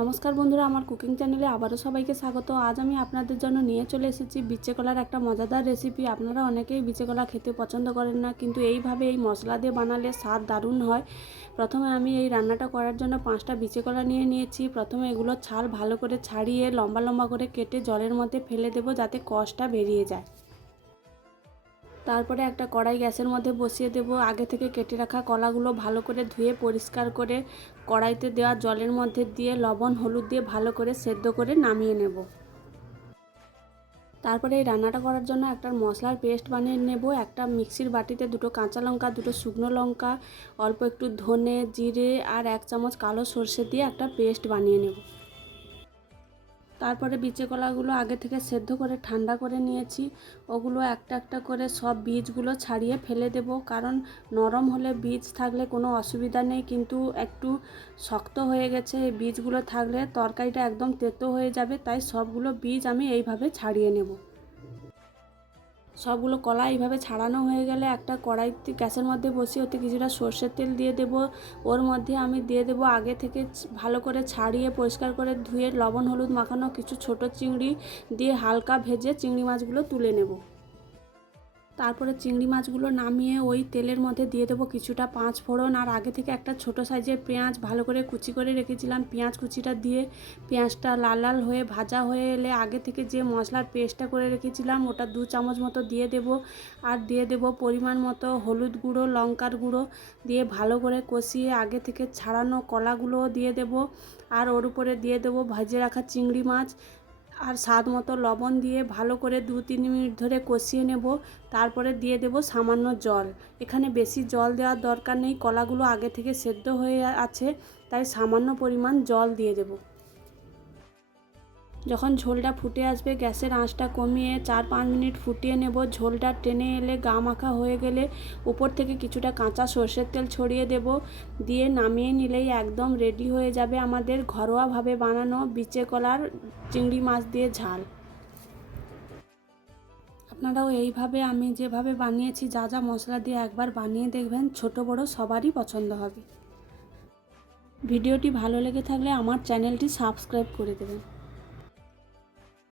নমস্কার বন্ধুরা, আমার কুকিং চ্যানেলে আবারও সবাইকে স্বাগত। আজ আমি আপনাদের জন্য নিয়ে চলে এসেছি বিচে কলার একটা মজাদার রেসিপি আপনারা অনেকেই বিচে কলা খেতে পছন্দ করেন না, কিন্তু এইভাবে এই মশলা দিয়ে বানালে স্বাদ দারুণ হয়। প্রথমে আমি এই রান্নাটা করার জন্য পাঁচটা বিচে কলা নিয়ে নিয়েছি। প্রথমে এগুলো ছাল ভালো করে ছাড়িয়ে লম্বা লম্বা করে কেটে জলের মধ্যে ফেলে দেবো যাতে কষটা বেরিয়ে যায়। তারপরে একটা কড়াই গ্যাসের মধ্যে বসিয়ে দেব। আগে থেকে কেটে রাখা কলাগুলো ভালো করে ধুয়ে পরিষ্কার করে কড়াইতে দেওয়া জলের মধ্যে দিয়ে লবণ, হলুদ দিয়ে ভালো করে সেদ্ধ করে নামিয়ে নেব। তারপরে এই রান্নাটা করার জন্য একটা মশলার পেস্ট বানিয়ে নেব। একটা মিক্সির বাটিতে দুটো কাঁচা লঙ্কা, দুটো শুকনো লঙ্কা, অল্প একটু ধনে, জিরে আর এক চামচ কালো সর্ষে দিয়ে একটা পেস্ট বানিয়ে নেব। তারপরে বিচে কলাগুলো আগে থেকে সেদ্ধ করে, ঠান্ডা করে নিয়েছি। ওগুলো একটা একটা করে সব বীজগুলো ছাড়িয়ে ফেলে দেব। কারণ নরম হলে বীজ থাকলে কোনো অসুবিধা নেই, কিন্তু একটু শক্ত হয়ে গেছে এই বীজগুলো থাকলে তরকারিটা একদম তেতো হয়ে যাবে, তাই সবগুলো বীজ আমি এইভাবে ছাড়িয়ে নেব। সবগুলো কলা এইভাবে ছাড়ানো হয়ে গেলে একটা কড়াই গ্যাসের মধ্যে বসিয়ে ওতে কিছুটা সর্ষের তেল দিয়ে দেব। ওর মধ্যে আমি দিয়ে দেব আগে থেকে ভালো করে ছাড়িয়ে পরিষ্কার করে ধুয়ে লবণ, হলুদ মাখানো কিছু ছোট চিংড়ি দিয়ে হালকা ভেজে চিংড়ি মাছগুলো তুলে নেব। তারপরে চিংড়ি মাছগুলো নামিয়ে ওই তেলের মধ্যে দিয়ে দেবো কিছুটা পাঁচ ফোড়ন। আর আগে থেকে একটা ছোট সাইজের পেঁয়াজ ভালো করে কুচি করে রেখেছিলাম। পেঁয়াজ কুচিটা দিয়ে পেঁয়াজটা লাল লাল হয়ে ভাজা হয়ে এলে আগে থেকে যে মশলার পেস্টটা করে রেখেছিলাম, ওটা দু চামচ মতো দিয়ে দেব। আর দিয়ে দেব পরিমাণ মতো হলুদ গুঁড়ো, লঙ্কার গুঁড়ো দিয়ে ভালো করে কষিয়ে আগে থেকে ছাড়ানো কলাগুলোও দিয়ে দেব। আর ওর উপরে দিয়ে দেবো ভাজে রাখা চিংড়ি মাছ। আর স্বাদ মতো লবণ দিয়ে ভালো করে দু তিন মিনিট ধরে কষিয়ে নেব। তারপরে দিয়ে দেব সামান্য জল। এখানে বেশি জল দেওয়ার দরকার নেই। কলাগুলো আগে থেকে সেদ্ধ হয়ে আছে, তাই সামান্য পরিমাণ জল দিয়ে দেবো। যখন ঝোলটা ফুটে আসবে, গ্যাসের আঁচটা কমিয়ে চার পাঁচ মিনিট ফুটিয়ে নেব। ঝোলটা টেনে এলে গা মাখা হয়ে গেলে উপর থেকে কিছুটা কাঁচা সর্ষের তেল ছড়িয়ে দেব। দিয়ে নামিয়ে নিলেই একদম রেডি হয়ে যাবে আমাদের ঘরোয়াভাবে বানানো বিচে কলার চিংড়ি মাছ দিয়ে ঝাল। আপনারাও এইভাবে আমি যেভাবে বানিয়েছি, যা যা মশলা দিয়ে একবার বানিয়ে দেখবেন, ছোট বড় সবারই পছন্দ হবে। ভিডিওটি ভালো লেগে থাকলে আমার চ্যানেলটি সাবস্ক্রাইব করে দেবেন।